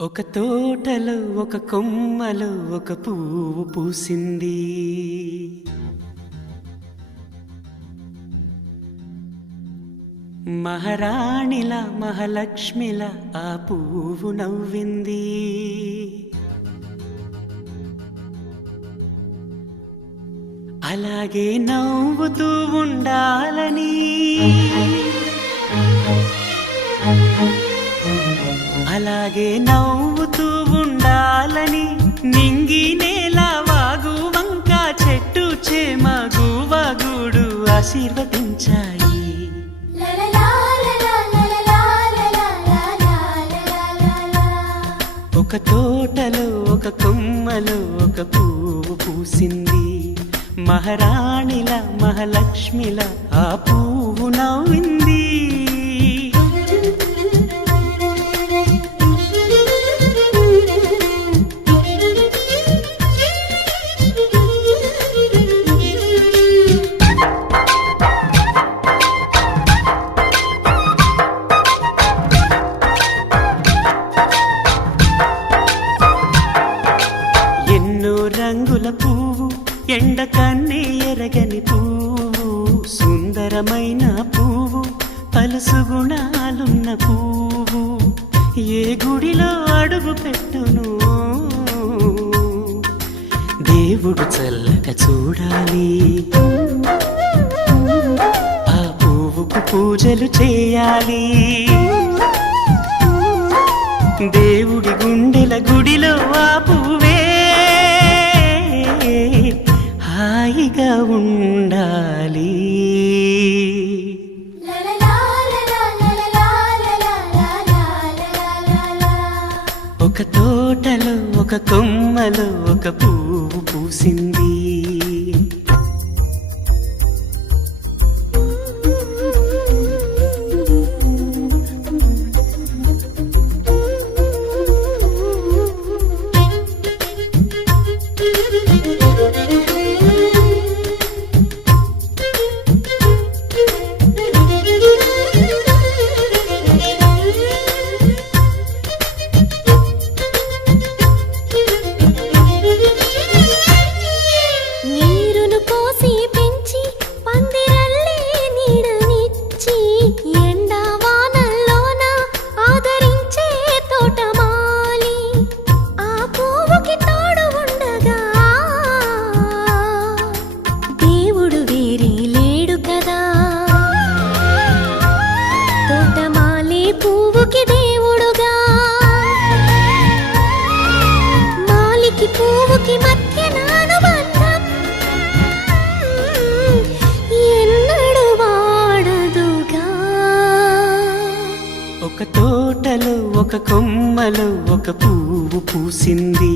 ఒక తోటలో ఒక కొమ్మలో ఒక పువ్వు పూసింది. మహారాణిలా మహాలక్ష్మిలా ఆ పువ్వు నవ్వింది. అలాగే నవ్వుతూ ఉండాలని, అలాగే నవ్వుతూ ఉండాలని నింగి నేల వాగు వంక చెట్టు చేమ గువగూడు ఆశీర్వదించాయి. ఒక తోటలో ఒక కొమ్మలో ఒక పువ్వు పూసింది. మహారాణిలా మహాలక్ష్మిలా ఆ పువ్వు నవ్వింది. రంగుల పువ్వు, ఎండ కన్నే ఎరగని పువ్వు, సుందరమైన పువ్వు, పలుసు గుణాలున్న పువ్వు, ఏ గుడిలో అడుగు పెట్టును దేవుడు చల్లగా చూడాలి. ఆ పువ్వుకు పూజలు చేయాలి. దేవుడి గుండెల గుడిలో ఆ పువ్వే హాయిగా ఉండాలి. ఒక తోటలో ఒక కొమ్మలో ఒక పువ్వు పూసింది. ఒక తోటలో ఒక కొమ్మలో ఒక పువ్వు పూసింది.